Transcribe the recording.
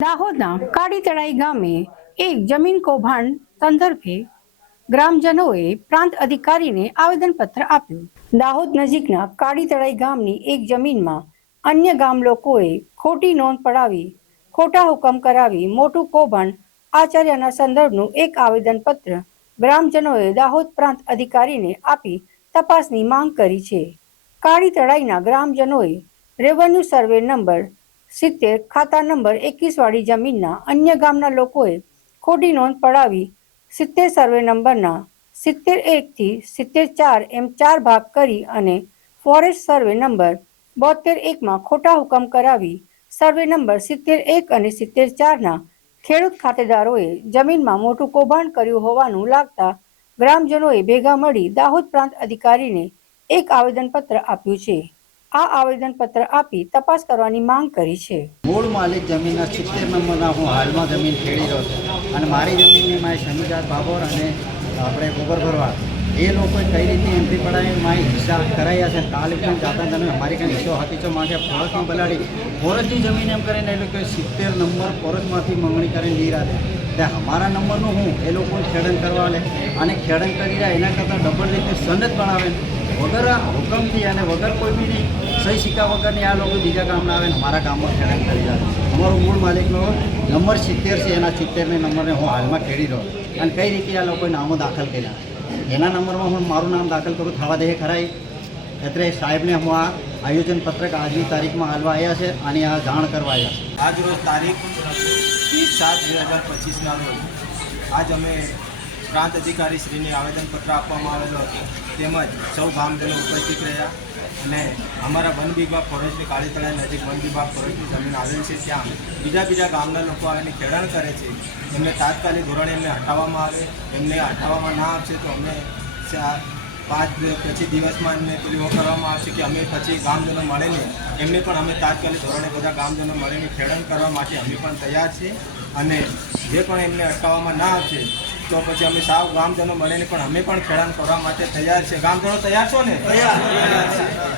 દાહોદના કાળીતળાઈ ગામે એક જમીન કૌભાંડ સંદર્ભે ગ્રામજનોએ પ્રાંત અધિકારીને આવેદનપત્ર આપ્યું. દાહોદ નજીકના કાળીતળાઈ ગામની એક જમીનમાં અન્ય ગામ લોકોએ ખોટી નોંધ પડાવી, ખોટા હુકમ કરાવી મોટું કૌભાંડ આચાર્યના સંદર્ભનું એક આવેદનપત્ર ગ્રામજનોએ દાહોદ પ્રાંત અધિકારીને આપી તપાસની માંગ કરી છે. કાળીતળાઈના ગ્રામજનોએ રેવન્યુ સર્વે નંબર સિત્તેર ખાતા નંબર એકવીસ વાળી જમીનના અન્ય ગામના લોકોએ ખોટી નોંધ પડાવી. સિત્તેર સર્વે નંબરના સિત્તેર એકથી સિત્તેર ચાર એમ ચાર ભાગ કરી અને ફોરેસ્ટ સર્વે નંબર બોતેર એકમાં ખોટા હુકમ કરાવી. સર્વે નંબર સિત્તેર એક અને સિત્તેર ચારના ખેડૂત ખાતેદારોએ જમીનમાં મોટું કૌભાંડ કર્યું હોવાનું લાગતા ગ્રામજનોએ ભેગા મળી દાહોદ પ્રાંત અધિકારીને એક આવેદનપત્ર આપ્યું છે. આ આવેદનપત્ર આપી તપાસ કરવાની માંગ કરી છે. મૂળ માલિક જમીનના સિત્તેર નંબરના હું હાલમાં જમીન ખેડી રહ્યો છું. અને મારી જમીનની મારી શનિદાસ બાબર અને આપણે ગોબર ભરવા એ લોકોએ કઈ રીતે એન્ટ્રી પડાવી મારી હિસ્સા કરાયા છે, કાલ પણ જાતા તમે અમારી કાંઈ હિસ્સો હકીચો માંગે ફોરસમાં બલાડી ફોરસની જમીન એમ કરીને એ લોકોએ સિત્તેર નંબર ફોરસમાંથી મંગણી કરીને લીધા છે. ત્યાં અમારા નંબરનું હું એ લોકો ખેડન કરવા લે. અને ખેડન કરી રહ્યા એના કરતાં ડબલ રીતે સનદ બનાવે વગર હુકમથી અને વગર કોઈ બી સહી સિક્કા વગરની આ લોકો બીજા ગામના આવે ને મારા ગામમાં ખેડન કરી જાય અમારો મૂળ માલિકનો નંબર સિત્તેર છે, એના સિત્તેરને નંબરને હું હાલમાં ખેડી રહ્યો અને કઈ રીતે આ લોકોએ નામો દાખલ કર્યા? એના નંબરમાં હું મારું નામ દાખલ કરું થવા દે ખરાઈ. એટલે સાહેબને હું આ આયોજન પત્રક આજની તારીખમાં હાલવા આવ્યા છે અને આ જાણ કરવા આવ્યા છે. આજ રોજ તારીખ વીસ સાત બે હજાર પચીસના રોજ. આજ અમે પ્રાંત અધિકારી શ્રીને આવેદનપત્ર આપવામાં આવેલો હતો. તેમજ સૌ ગામજનો ઉપસ્થિત રહ્યા અને અમારા વન વિભાગ ફોરેસ્ટની કાળીતળા નજીક વન વિભાગ ફોરેસ્ટની જમીન આવેલી છે. ત્યાં બીજા બીજા ગામના લોકો આવીને ખેડાણ કરે છે. એમને તાત્કાલિક ધોરણે એમને હટાવવામાં આવે. એમને હટાવવામાં ના આવશે તો અમે ચાર પાંચ પછી દિવસમાં એમને પેલી કરવામાં આવશે કે અમે પછી ગામજનો મળીને એમને પણ અમે તાત્કાલિક ધોરણે બધા ગામજનો મળીને ખેડણ કરવા માટે અમે પણ તૈયાર છીએ. અને જે પણ એમને અટકાવવામાં ના આવશે તો પછી અમે સાવ ગામજનો મળીને પણ અમે પણ ખેડાણ કરવા માટે તૈયાર છે. ગામજનો તૈયાર છો ને? તૈયાર.